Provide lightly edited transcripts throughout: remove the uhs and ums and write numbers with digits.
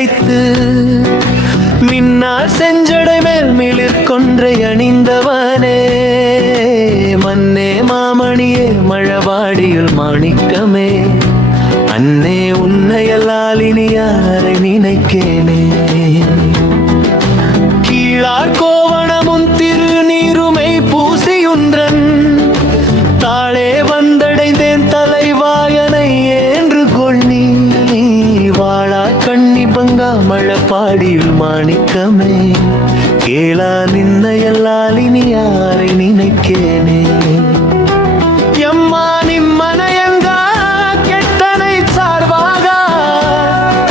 அசைத்து மின்னார் செஞ்சடை மேல் மிளிர் கொன்றை அணிந்தவனே மன்னே மாமணியே மழவாடியுள் மாணிக்கமே அன்னே உன்னையல்லால் இனி யாரை நினைக்கேனே கீழார் கோவணமும் திருநீருமை பூசியுன்றன் தாளே வந்தடைந்தேன் தலைவாயனை ஏன்று கொள்ளி வாழா கண்ணி பங்கா மழப்பாடியுள் மாணிக்கமே கேளா நின்னையல்லால் இனி யாரை நினைக்கேனே எம்மா நிம்மனையங்கா கெட்டனை சார்வாக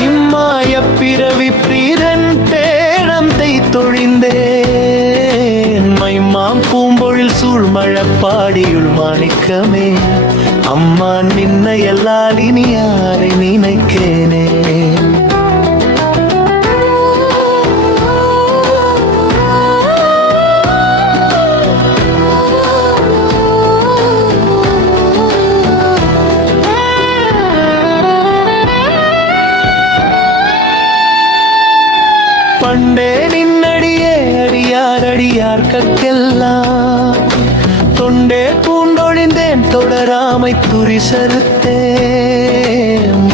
இம்மாய பிறவி பிரீரன் தேடம் தொழிந்தேன் மைமாம் பூம்பொழில் சூழ் மழப்பாடியுள் மாணிக்கமே அம்மா நின்னையல்லால் இனி யாரை நினைக்கேனே பண்டே நின்னடியே அடியார்க்கெல்லாம் தொண்டே பூண்டொழிந்தேன் தொடராமை துரிசறுத்தேன்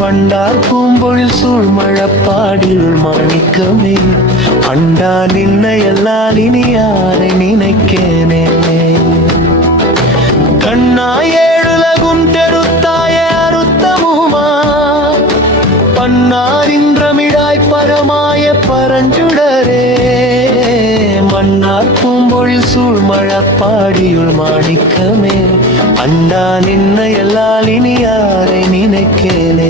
வண்டார் பூம்பொழில் சூழ் மழப்பாடியுள் மாணிக்கமே அண்டா நின்னையல்லால் இனி யாரை நினைக்கேனே கண்ணாய் ஏழுலகும் தெருத்தாய அருத்தமுமா பன்னாரின்றமிழாய் பரமாய பரஞ்சுடரே மன்னார் பூம்பொழில் சூழ் மழப்பாடியுள் மாணிக்கமே அண்டா நின்னையல்லால் இனி யாரை நினைக்கேனே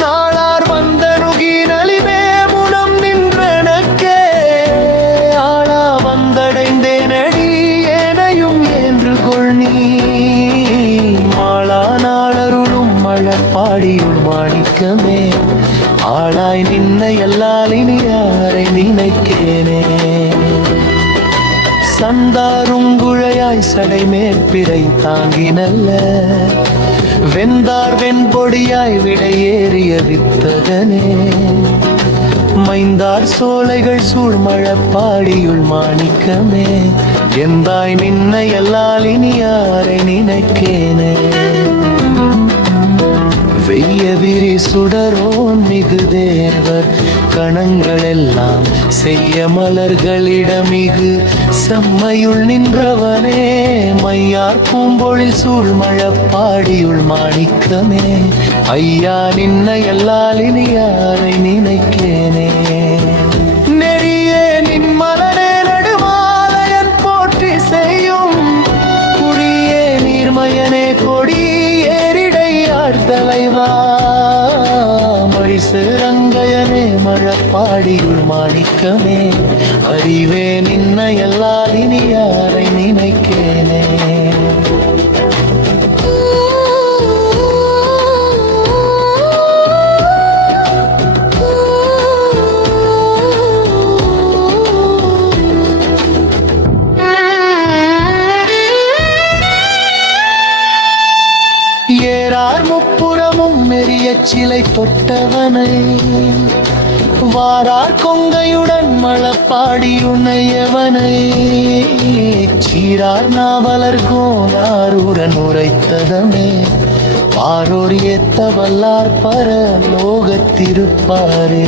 நாளார் வந்த நுகினலிமே முனம் நின்றனக்கே ஆளா வந்தடைந்தேனடி ஏனையும் என்று கொள்நீ மாளா நாளருளும் மழப்பாடியுள் மாணிக்கமே ஆளாய் நின்னையல்லால் இனி யாரை நினைக்கேனே சந்தாருங்குழையாய் சடை மேற்பிறை தாங்கி நல்ல வெந்தார் வெண்பொடியாய் விடையேறிய வித்தகனே மைந்தார் சோலைகள் சூழ் மழப்பாடியுள் மாணிக்கமே எந்தாய் நின்னையல்லால் இனி யாரை நினைக்கேனே வெய்ய விரி சுடரோன் மிகு தேவர் கணங்கள் எல்லாம் செய்ய மலர்களிடமிகு செம்மையுள் நின்றவனே மையார் பூம்பொழில் சூழ் மழப்பாடியுள் மாணிக்கமே ஐயா நின்னையல்லால் இனி யாரை நினைக்கேனே நெறியே நின் மலரே நடுமாலையன் போற்றி செய்யும் குடியே நீர்மயனே கொடி தலைவா மரிசு ரங்கையனே மழப்பாடியுள் மாணிக்கமே அறிவே நின்னையல்லால் இனி யாரை நினைக்கேனே ஏறார் முப்புறமும் மெரிய சிலை தொட்டவனை வாரார் கொங்கையுடன் மழப்பாடியுனையவனை சீரார் நாவலர் கோனாருடன் உரைத்ததமே பாரோர் ஏத்த வல்லார் பரலோகத்திருப்பாரே